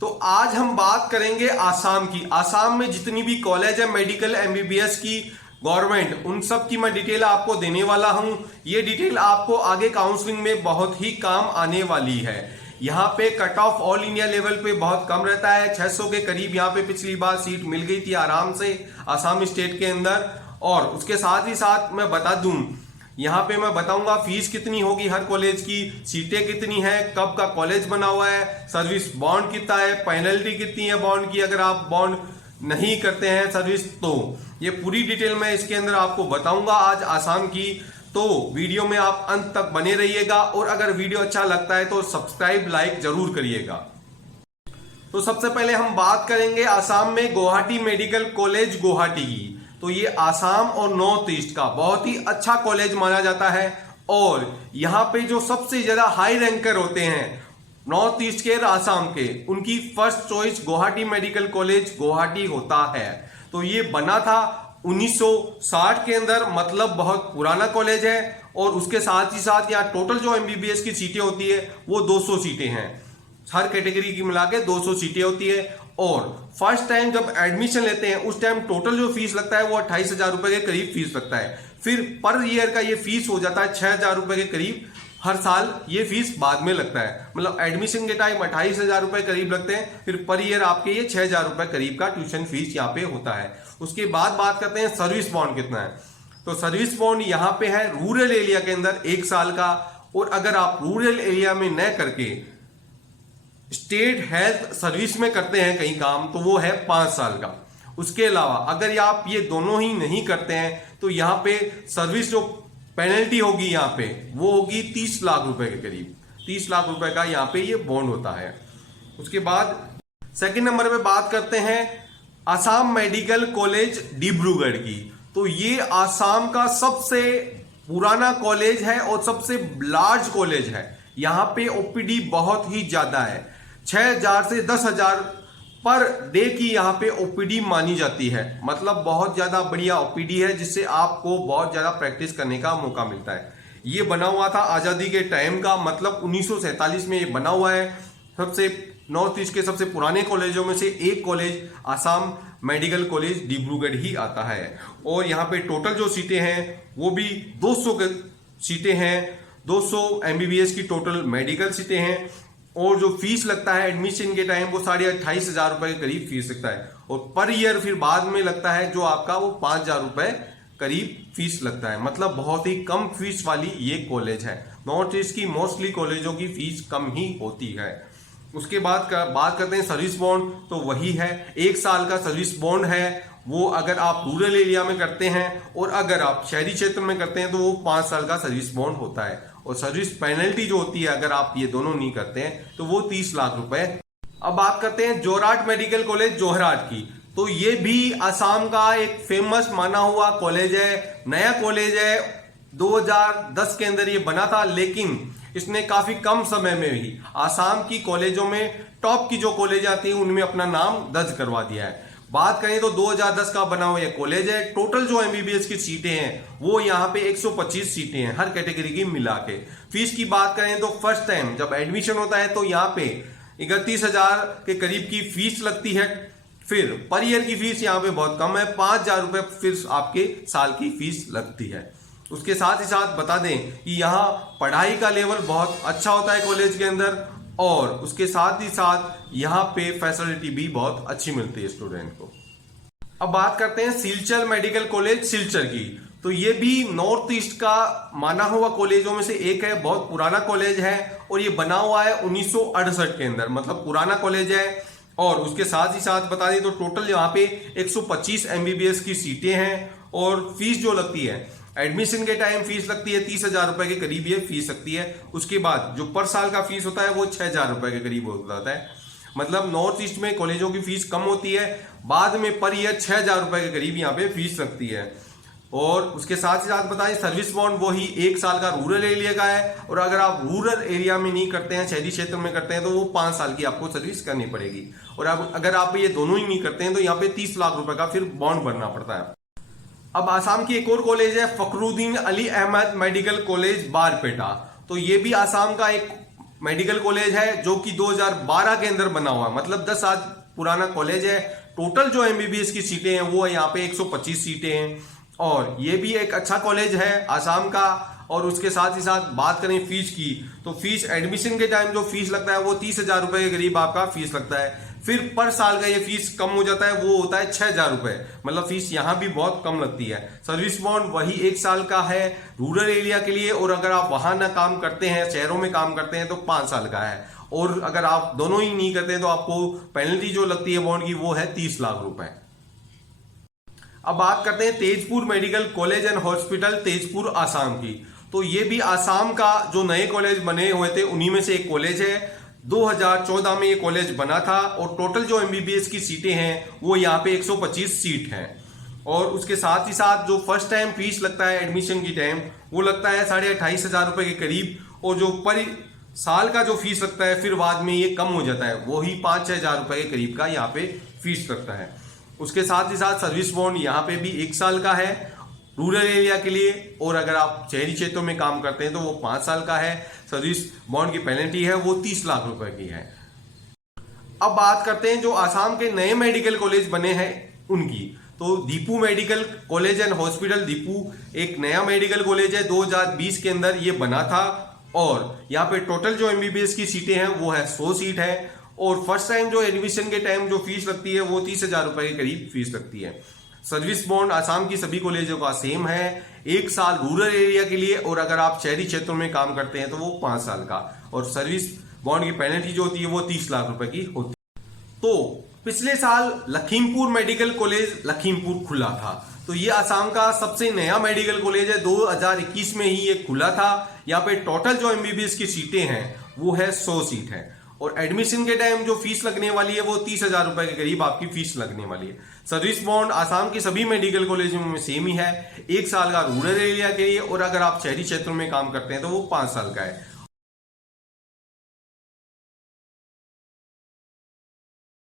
तो आज हम बात करेंगे आसाम की। आसाम में जितनी भी कॉलेज है मेडिकल एमबीबीएस की गवर्नमेंट, उन सब की मैं डिटेल आपको देने वाला हूं। ये डिटेल आपको आगे काउंसलिंग में बहुत ही काम आने वाली है। यहाँ पे cut off all India level पे बहुत कम रहता है, 600 के करीब यहाँ पे पिछली बार सीट मिल गई थी आराम से आसाम स्टेट के अंदर। और उसके साथ ही साथ मैं बता दूं, यहाँ पे मैं बताऊंगा फीस कितनी होगी हर कॉलेज की, सीटें कितनी है, कब का कॉलेज बना हुआ है, सर्विस बॉन्ड कितना है, पेनल्टी कितनी है बॉन्ड की अगर आप बॉन्ड नहीं करते हैं सर्विस। तो ये पूरी डिटेल मैं इसके अंदर आपको बताऊंगा आज आसाम की। तो वीडियो में आप अंत तक बने रहिएगा और अगर वीडियो अच्छा लगता है तो सब्सक्राइब लाइक जरूर करिएगा। तो सबसे पहले हम बात करेंगे आसाम में गुवाहाटी मेडिकल कॉलेज गुवाहाटी की। तो ये आसाम और नॉर्थ ईस्ट का बहुत ही अच्छा कॉलेज माना जाता है और यहाँ पे जो सबसे ज्यादा हाई रैंकर होते हैं नॉर्थ ईस्ट के और आसाम के, उनकी first choice Guwahati medical college Guwahati होता है। तो ये बना था 1960 के अंदर, मतलब बहुत पुराना कॉलेज है। और उसके साथ ही साथ यहाँ टोटल जो एमबीबीएस की सीटें होती है वो 200 सीटें हैं, हर कैटेगरी की मिला के 200 सीटें होती है। और फर्स्ट टाइम जब एडमिशन लेते हैं उस टाइम टोटल जो फीस लगता है वो 28,000 रुपए के करीब फीस लगता है। फिर पर ईयर का ये फीस हो जाता है 6,000 रुपए के करीब, हर साल ये फीस बाद में लगता है। मतलब एडमिशन के टाइम 28,000 रुपए करीब लगते हैं, फिर पर ईयर आपके ये 6,000 रुपए करीब का ट्यूशन फीस यहाँ पे होता है। उसके बाद बात करते हैं सर्विस बॉन्ड कितना है। तो सर्विस बॉन्ड यहाँ पे है रूरल एरिया के अंदर 1 साल का, और अगर आप रूरल एरिया में न करके स्टेट हेल्थ सर्विस में करते हैं कहीं काम तो वो है 5 साल का। उसके अलावा अगर आप ये दोनों ही नहीं करते हैं तो यहाँ पे सर्विस जो पेनल्टी होगी यहाँ पे वो होगी 30 लाख रुपए के करीब। 30 लाख रुपए का यहाँ पे ये बॉन्ड होता है। उसके बाद सेकंड नंबर पे बात करते हैं आसाम मेडिकल कॉलेज डिब्रूगढ़ की। तो ये आसाम का सबसे पुराना कॉलेज है और सबसे लार्ज कॉलेज है। यहाँ पे ओपीडी बहुत ही ज्यादा है, 6,000 से 10,000 पर डे की यहाँ पे ओपीडी मानी जाती है। मतलब बहुत ज्यादा बढ़िया ओपीडी है जिससे आपको बहुत ज्यादा प्रैक्टिस करने का मौका मिलता है। ये बना हुआ था आजादी के टाइम का, मतलब 1947 में ये बना हुआ है। सबसे नॉर्थ ईस्ट के सबसे पुराने कॉलेजों में से एक college Assam medical college Dibrugarh ही आता है। और यहाँ पे टोटल जो सीटें हैं वो भी 200 सीटें हैं, 200 एमबीबीएस की टोटल मेडिकल सीटें हैं। और जो फीस लगता है एडमिशन के टाइम वो 28,500 रुपए के करीब फीस लगता है। और पर ईयर फिर बाद में लगता है जो आपका वो 5,000 रुपए करीब फीस लगता है। मतलब बहुत ही कम फीस वाली ये कॉलेज है। नॉर्थ ईस्ट की मोस्टली कॉलेजों की फीस कम ही होती है। उसके बाद बात करते हैं सर्विस बॉन्ड। तो वही है 1 साल का सर्विस बॉन्ड है, वो अगर आप रूरल एरिया में करते हैं और अगर आप शहरी क्षेत्र में करते हैं तो वो 5 साल का सर्विस बॉन्ड होता है। और सर्विस पेनल्टी जो होती है अगर आप ये दोनों नहीं करते हैं तो वो 30 लाख रुपए। अब बात करते हैं जोरहाट मेडिकल कॉलेज जोरहाट की। तो ये भी आसाम का एक फेमस माना हुआ कॉलेज है, नया कॉलेज है, 2010 के अंदर ये बना था। लेकिन इसने काफी कम समय में ही आसाम की कॉलेजों में टॉप की जो कॉलेज आती है उनमें अपना नाम दर्ज करवा दिया है। बात करें तो 2010 का बना हुआ यह कॉलेज है। टोटल जो एमबीबीएस की सीटें हैं वो यहाँ पे 125 सीटें हैं हर कैटेगरी की मिला के। फीस की बात करें तो फर्स्ट टाइम जब एडमिशन होता है तो यहाँ पे 31,000 के करीब की फीस लगती है। फिर पर ईयर की फीस यहाँ पे बहुत कम है, 5,000 रुपए फिर आपके साल की फीस लगती है। उसके साथ ही साथ बता दें कि यहाँ पढ़ाई का लेवल बहुत अच्छा होता है कॉलेज के अंदर, और उसके साथ ही साथ यहाँ पे फैसिलिटी भी बहुत अच्छी मिलती है स्टूडेंट को। अब बात करते हैं सिलचर मेडिकल कॉलेज सिलचर की। तो ये भी नॉर्थ ईस्ट का माना हुआ कॉलेजों में से एक है, बहुत पुराना कॉलेज है और ये बना हुआ है 1968 के अंदर, मतलब पुराना कॉलेज है। और उसके साथ ही साथ बता दें तो टोटल यहाँ पे 125 एमबीबीएस की सीटें हैं। और फीस जो लगती है एडमिशन के टाइम फीस लगती है 30,000 रुपए के करीब ये फीस लगती है। उसके बाद जो पर साल का फीस होता है वो 6,000 रुपए के करीब हो जाता है। मतलब नॉर्थ ईस्ट में कॉलेजों की फीस कम होती है, बाद में पर ईयर 6,000 रुपए के करीब यहाँ पे फीस लगती है। और उसके साथ ही साथ बताएं सर्विस बॉन्ड वही 1 साल का रूरल एरिया का है। और अगर आप रूरल एरिया में नहीं करते हैं, शहरी क्षेत्र में करते हैं तो वो 5 साल की आपको सर्विस करनी पड़ेगी। और अगर आप ये दोनों ही नहीं करते हैं तो यहाँ पे 30 लाख रुपए का फिर बॉन्ड भरना पड़ता है। अब आसाम की एक और कॉलेज है फखरुद्दीन अली अहमद मेडिकल कॉलेज बारपेटा। तो ये भी आसाम का एक मेडिकल कॉलेज है जो कि 2012 के अंदर बना हुआ है, मतलब 10 साल पुराना कॉलेज है। टोटल जो एमबीबीएस की सीटें हैं वो यहाँ पे 125 सीटें हैं और ये भी एक अच्छा कॉलेज है आसाम का। और उसके साथ ही साथ बात करें फीस की, तो फीस एडमिशन के टाइम जो फीस लगता है वो 30,000 रुपए के करीब आपका फीस लगता है। फिर पर साल का ये फीस कम हो जाता है, वो होता है 6,000 रुपए, मतलब फीस यहाँ भी बहुत कम लगती है। सर्विस बॉन्ड वही 1 साल का है रूरल एरिया के लिए, और अगर आप वहां ना काम करते हैं, शहरों में काम करते हैं, तो 5 साल का है। और अगर आप दोनों ही नहीं करते हैं तो आपको पेनल्टी जो लगती है बॉन्ड की वो है 30 लाख रुपए। अब बात करते हैं Tezpur medical college and hospital Tezpur Assam की। तो ये भी आसाम का जो नए कॉलेज बने हुए थे उन्हीं में से एक कॉलेज है। 2014 में ये कॉलेज बना था और टोटल जो एमबीबीएस की सीटें हैं वो यहाँ पे 125 सीट हैं। और उसके साथ ही साथ जो फर्स्ट टाइम फीस लगता है एडमिशन की टाइम वो लगता है 28,500 रुपए के करीब, और जो पर साल का जो फीस लगता है फिर बाद में ये कम हो जाता है, वो ही 5-6 हजार रुपए के करीब का यहाँ पे फीस लगता है। उसके साथ ही साथ सर्विस बॉन्ड यहाँ पे भी 1 साल का है रूरल एरिया के लिए, और अगर आप शहरी क्षेत्रों में काम करते हैं तो वो 5 साल का है। सर्विस बॉन्ड की पेनल्टी है वो 30 लाख रुपए की है। अब बात करते हैं जो आसाम के नए मेडिकल कॉलेज बने हैं उनकी। तो Deepu medical college and hospital Deepu एक नया मेडिकल कॉलेज है, 2020 के अंदर ये बना था। और यहाँ पे टोटल जो एमबीबीएस की सीटें हैं वो है 100 सीट है। और फर्स्ट टाइम जो एडमिशन के टाइम जो फीस लगती है वो 30,000 रुपए के करीब फीस लगती है। सर्विस बॉन्ड आसाम की सभी कॉलेजों का सेम है, 1 साल रूरल एरिया के लिए, और अगर आप शहरी क्षेत्रों में काम करते हैं तो वो 5 साल का। और सर्विस बॉन्ड की पेनल्टी जो होती है वो 30 लाख रुपए की होती है। तो पिछले साल लखीमपुर मेडिकल कॉलेज लखीमपुर खुला था। तो ये आसाम का सबसे नया मेडिकल कॉलेज है, 2021 में ही ये खुला था। यहाँ पे टोटल जो एमबीबीएस की सीटें हैं वो है 100 सीट है। और एडमिशन के टाइम जो फीस लगने वाली है वो 30,000 रुपए के करीब आपकी फीस लगने वाली है। सर्विस बॉन्ड आसाम की सभी मेडिकल कॉलेजों में सेम ही है, 1 साल का रूरल एरिया के लिए, और अगर आप शहरी क्षेत्रों में काम करते हैं तो वो 5 साल का है।